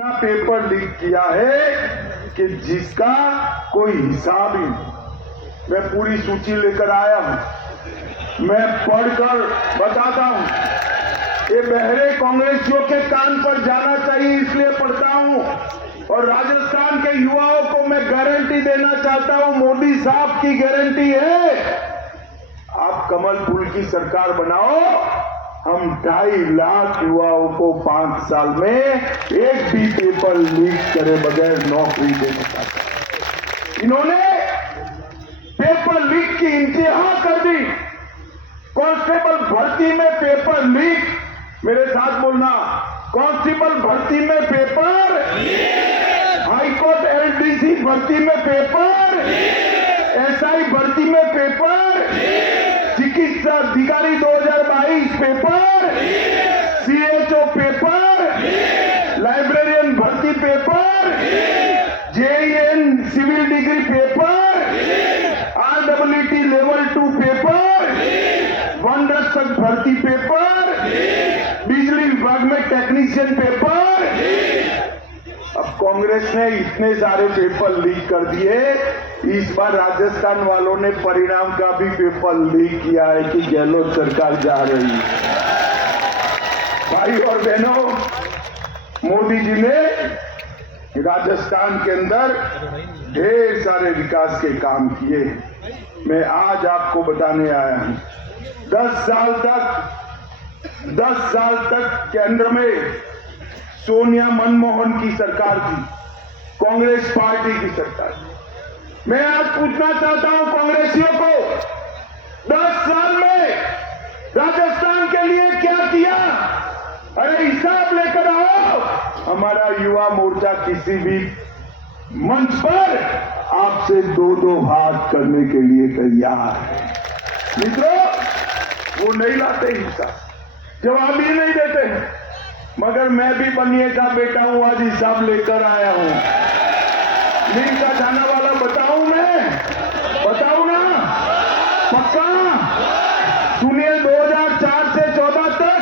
Paper leak किया है कि जिसका कोई हिसाब ही नहीं। मैं पूरी सूची लेकर आया हूं, मैं पढ़कर बताता हूं। ये बहरे कांग्रेसियों के कान पर जाना चाहिए, इसलिए पढ़ता हूं। और राजस्थान के युवाओं को मैं गारंटी देना चाहता हूं, मोदी साहब की गारंटी है, आप कमल फूल की सरकार बनाओ, हम 2.5 लाख युवाओं को 5 साल में एक भी पेपर लीक करे बगैर नौकरी देना चाहते हैं। इन्होंने पेपर लीक की इंतहा कर दी। कांस्टेबल भर्ती में पेपर लीक, मेरे साथ बोलना, कांस्टेबल भर्ती में पेपर, हाईकोर्ट एलडीसी भर्ती में पेपर, एसआई भर्ती में पेपर, चिकित्सा अधिकारी 2022 पेपर, सीएचओ पेपर, लाइब्रेरियन भर्ती paper, JEN civil degree paper, RWT level 2 paper, वन रक्षक भर्ती पेपर, बिजली विभाग में टेक्नीशियन पेपर। अब कांग्रेस ने इतने सारे पेपर लीक कर दिए, इस बार राजस्थान वालों ने परिणाम का भी पेपर लीक किया है कि गहलोत सरकार जा रही है। भाई और बहनों, मोदी जी ने राजस्थान के अंदर ढेर सारे विकास के काम किए। मैं आज आपको बताने आया हूं, 10 साल तक केंद्र में सोनिया मनमोहन की सरकार थी, कांग्रेस पार्टी की सरकार। मैं आज पूछना चाहता हूं कांग्रेसियों को, 10 साल में राजस्थान के लिए क्या किया? अरे हिसाब लेकर आओ। हमारा युवा मोर्चा किसी भी मंच पर आपसे 2-2 हाथ करने के लिए तैयार है। मित्रों, वो नहीं लाते हिसाब, जवाब ही नहीं देते हैं, मगर मैं भी बनिए का बेटा हूं, आज हिसाब लेकर आया हूं। लीक का जाने वाला बताऊं, मैं बताऊं ना, पक्का सुनिए। 2004 से 14 तक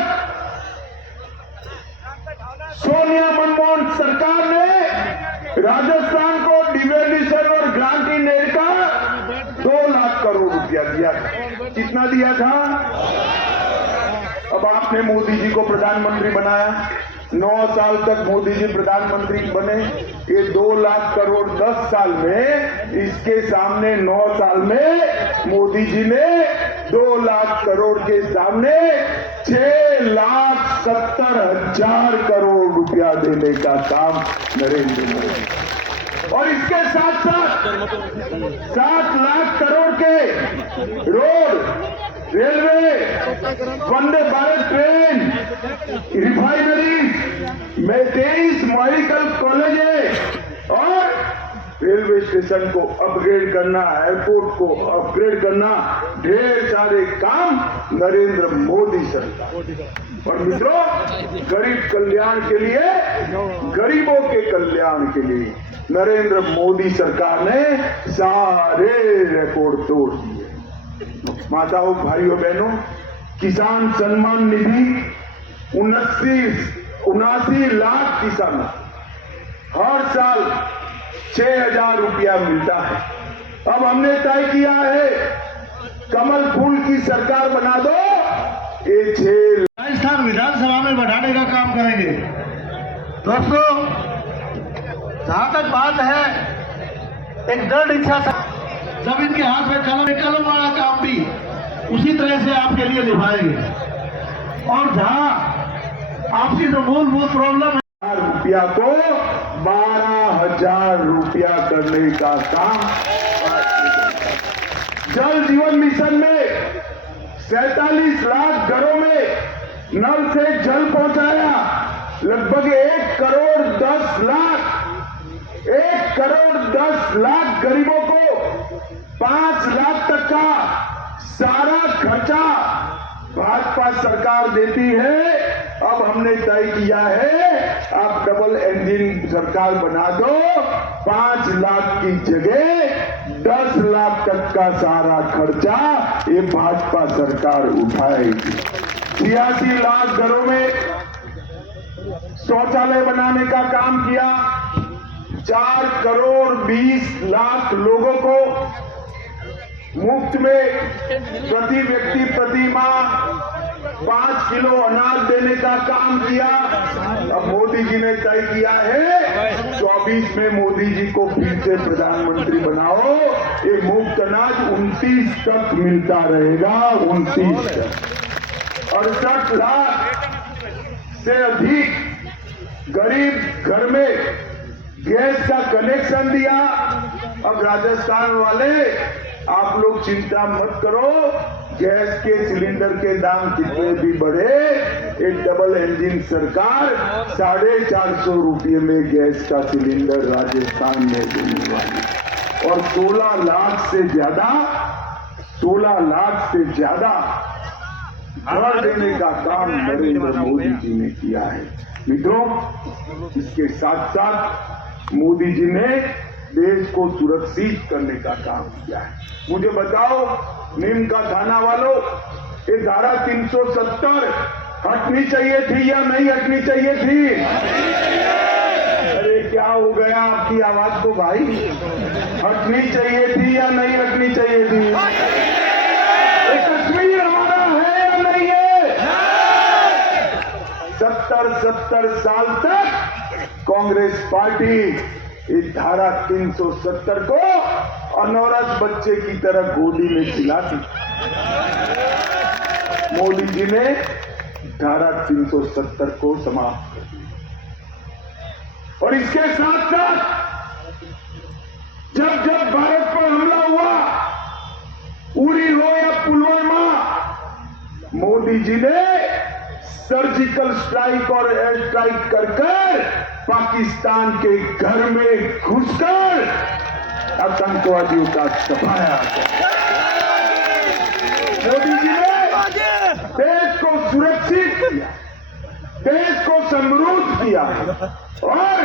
सोनिया मनमोहन सरकार ने राजस्थान को डिवेल्यूशन और ग्रांट इन एड का 2 लाख करोड़ रुपया दिया था। कितना दिया था? अब आपने मोदी जी को प्रधानमंत्री बनाया, 9 साल तक मोदी जी प्रधानमंत्री बने। ये 2 लाख करोड़ 10 साल में, इसके सामने 9 साल में मोदी जी ने 2 लाख करोड़ के सामने 6,70,000 करोड़ रुपया देने का काम नरेंद्र मोदी। और इसके साथ साथ 7 लाख करोड़ के road, railway, Vande Bharat train, refinery में 23 मेडिकल कॉलेज और रेलवे स्टेशन को अपग्रेड करना, एयरपोर्ट को अपग्रेड करना, ढेर सारे काम नरेंद्र मोदी सरकार। और मित्रों, गरीब कल्याण के लिए, गरीबों के कल्याण के लिए नरेंद्र मोदी सरकार ने सारे रिकॉर्ड तोड़ दिए। माताओं, भाइयों, बहनों, किसान सम्मान निधि 79 लाख किसानों हर साल 6,000 रुपया मिलता है। अब हमने तय किया है, कमल फूल की सरकार बना दो, ये 6 राजस्थान विधानसभा में बढ़ाने का काम करेंगे। दोस्तों, जहां तक बात है, एक दृढ़ इच्छा, जब इनके हाथ में कलम वाला काम भी उसी तरह से आपके लिए निभाएंगे। और जहां आपकी जो मूलभूत प्रॉब्लम है, रुपया को 12,000 रुपया करने का काम। जल जीवन मिशन में 47 लाख घरों में नल से जल पहुंचाया, लगभग 1 करोड़ 10 लाख गरीबों को 5 लाख तक का सारा खर्चा भाजपा सरकार देती है। अब हमने तय किया है, आप डबल इंजन सरकार बना दो, 5 लाख की जगह 10 लाख तक का सारा खर्चा ये भाजपा सरकार उठाएगी। 86 लाख घरों में शौचालय बनाने का काम किया। 4 करोड़ 20 लाख लोगों को मुफ्त में प्रति व्यक्ति प्रति माह 5 किलो अनाज देने का काम किया। अब मोदी जी ने तय किया है 24 में मोदी जी को फिर से प्रधानमंत्री बनाओ। ये मुफ्त अनाज 29 तक मिलता रहेगा। 29 तक 68 लाख से अधिक गरीब घर में गैस का कनेक्शन दिया। अब राजस्थान वाले आप लोग चिंता मत करो, गैस के सिलेंडर के दाम कितने भी बढ़े, एक डबल इंजन सरकार 450 रुपये में गैस का सिलेंडर राजस्थान में देने वाली। और 16 लाख से ज्यादा घर देने का काम नरेंद्र मोदी जी ने किया है। मित्रों, इसके साथ साथ मोदी जी ने देश को सुरक्षित करने का काम किया है। मुझे बताओ, नीम का थाना वालों, ये धारा 370 हटनी चाहिए थी या नहीं हटनी चाहिए थी? अरे क्या हो गया आपकी आवाज को भाई? हटनी चाहिए थी या नहीं हटनी चाहिए थी? कश्मीर हमारा है या नहीं है? 70 साल तक कांग्रेस पार्टी इस धारा 370 को अनौरत बच्चे की तरह गोदी में खिलाती। मोदी जी ने धारा 370 को समाप्त कर दिया। और इसके साथ साथ जब भारत पर हमला हुआ, उरी हो या पुलवामा, मोदी जी ने सर्जिकल स्ट्राइक और एयर स्ट्राइक कर पाकिस्तान के घर में घुसकर आतंकवादियों का सफाया किया। मोदी जी ने देश को सुरक्षित किया, देश को समृद्ध किया और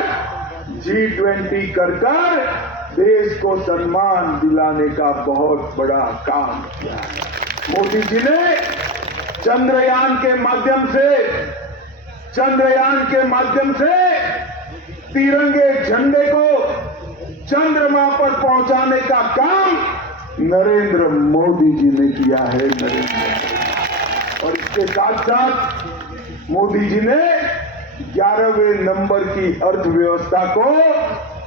G20 कर देश को सम्मान दिलाने का बहुत बड़ा काम किया। मोदी जी ने चंद्रयान के माध्यम से तिरंगे झंडे को चंद्रमा पर पहुंचाने का काम नरेंद्र मोदी जी ने किया है। और इसके साथ साथ मोदी जी ने 11वें नंबर की अर्थव्यवस्था को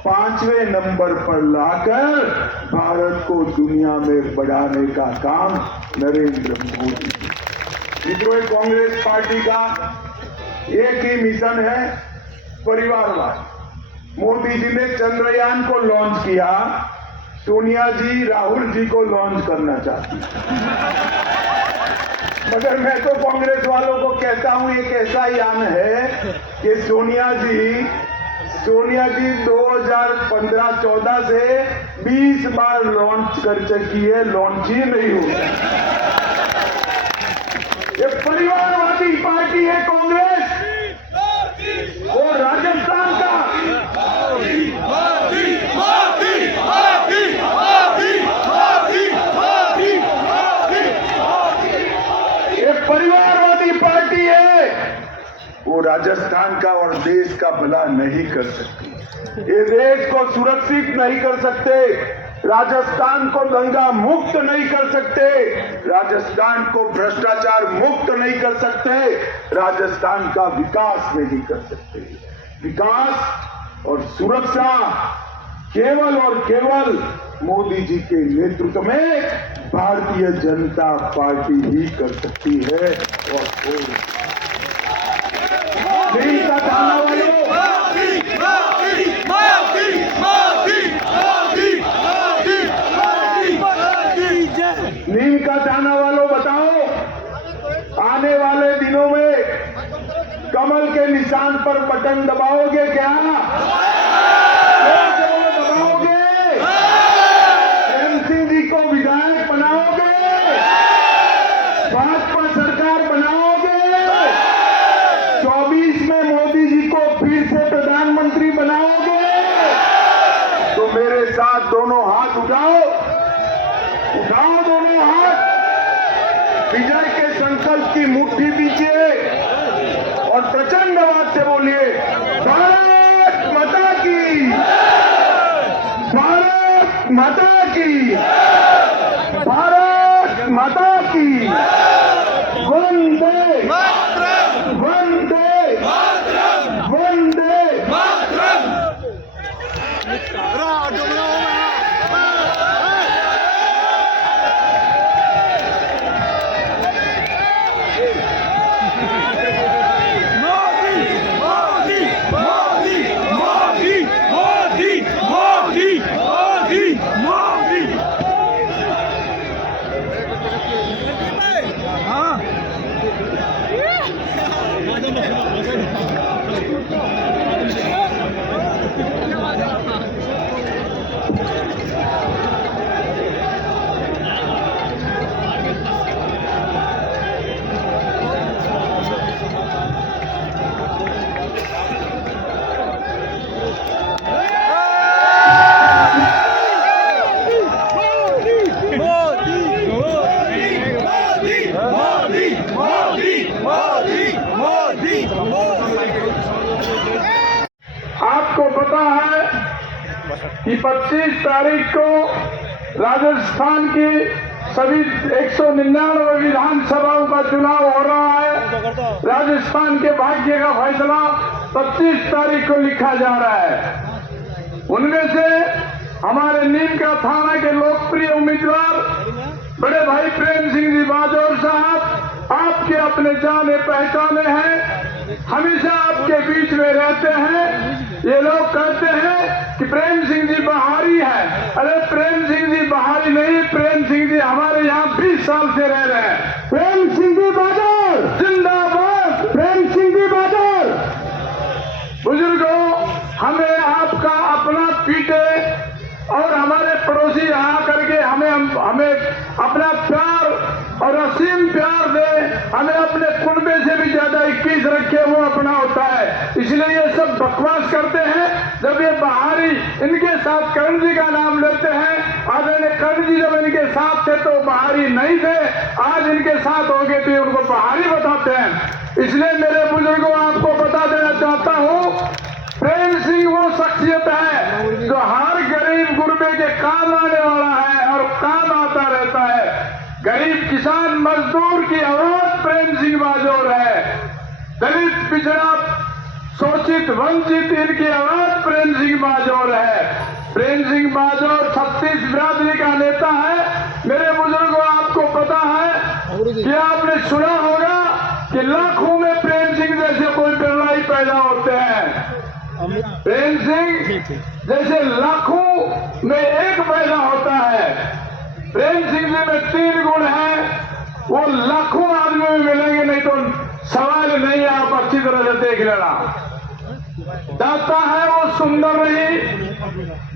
5वें नंबर पर लाकर भारत को दुनिया में बढ़ाने का काम नरेंद्र मोदी। मित्रों, कांग्रेस पार्टी का एक ही मिशन है, परिवारवाद। मोदी जी ने चंद्रयान को लॉन्च किया, सोनिया जी राहुल जी को लॉन्च करना चाहती। मगर मैं तो कांग्रेस वालों को कहता हूं, एक ऐसा यान है कि सोनिया जी 2015-14 से 20 बार लॉन्च कर चुकी है, लॉन्च ही नहीं हुआ। ये परिवारवादी पार्टी है कांग्रेस। वो राजस्थान का ये परिवारवादी पार्टी है। वो राजस्थान का और देश का भला नहीं कर सकती, ये देश को सुरक्षित नहीं कर सकते, राजस्थान को दंगा मुक्त नहीं कर सकते, राजस्थान को भ्रष्टाचार मुक्त नहीं कर सकते, राजस्थान का विकास नहीं कर सकते। विकास और सुरक्षा केवल और केवल मोदी जी के नेतृत्व में भारतीय जनता पार्टी ही कर सकती है। और नीम का थाना वालों, नीम का थाना वालों, बताओ, आने वाले दिनों में कमल के निशान पर बटन दबाओगे क्या? दबाओगे? प्रेम सिंह जी को विधायक बनाओगे? भाजपा सरकार बनाओगे? 24 में मोदी जी को फिर से प्रधानमंत्री बनाओगे? तो मेरे साथ दोनों हाथ उठाओ, दोनों हाथ, विजय के संकल्प की मुट्ठी दीजिए और प्रचंड आवाज से बोलिए, माता की, भारत माता की, वंदे वंदे वंदे। आपको पता है कि 25 तारीख को राजस्थान की सभी 199 विधानसभाओं का चुनाव हो रहा है। राजस्थान के भाग्य का फैसला 25 तारीख को लिखा जा रहा है। उनमें से हमारे नीम का थाना के लोकप्रिय उम्मीदवार बड़े भाई प्रेम सिंह जी बाजौर साहब आपके अपने जाने पहचाने हैं, हमेशा आपके बीच में रहते हैं। ये लोग कहते हैं कि प्रेम सिंह जी बाहरी है। अरे प्रेम सिंह जी बाहरी नहीं, प्रेम सिंह जी हमारे यहाँ 20 साल से रह रहे हैं। प्रेम सिंह जी बाजौर जिंदाबाद, प्रेम सिंह जी बाजौर। बुजुर्गों, हमें आपका अपना पीटे और हमारे पड़ोसी यहाँ करके हमें अपना प्यार और असीम प्यार दे, हमें अपने कुनबे से भी ज्यादा 21 रखे वो अपना होता है। इसलिए ये सब बकवास करते हैं। जब ये बाहरी इनके साथ कर्ण जी का नाम लेते हैं, आदरणीय कर्ण जी जब इनके साथ थे तो बाहरी नहीं थे, आज इनके साथ हो गए तो उनको बाहरी बताते हैं। इसलिए मेरे बुजुर्गों आपको बता देना चाहता हूँ, प्रेम सिंह वो शख्सियत है जो हर गरीब गुरबे के काम आने वाला है और काम आता रहता है। गरीब किसान मजदूर की आवाज प्रेम सिंह बाजौर है। दलित पिछड़ा शोषित वंचित इनकी आवाज प्रेम सिंह बाजौर है। प्रेम सिंह बाजौर 36 बिरादरी का नेता है। मेरे बुजुर्गों आपको पता है कि आपने सुना होगा कि लाखों में प्रेम सिंह जैसे कोई बिरलाई पैदा होते हैं। प्रेम सिंह जैसे लाखों में एक पैदा होता है। प्रेम सिंह जी में 3 गुण हैं, वो लाखों आदमियों में मिलेंगे नहीं तो सवाल नहीं है। आप अच्छी तरह से देख लेना। दाता है वो सुंदर नहीं,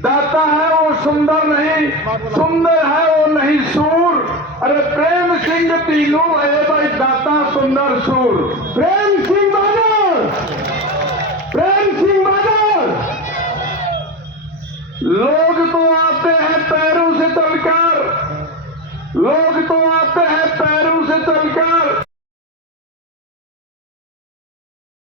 दाता है वो सुंदर नहीं, सुंदर है वो नहीं सूर। अरे प्रेम सिंह तीनों है भाई, दाता सुंदर सूर। प्रेम सिंह बाजौर, प्रेम सिंह बाजौर। लोग तो आते हैं पैरों से चलकर, लोग तो आते हैं पैरों से चलकर,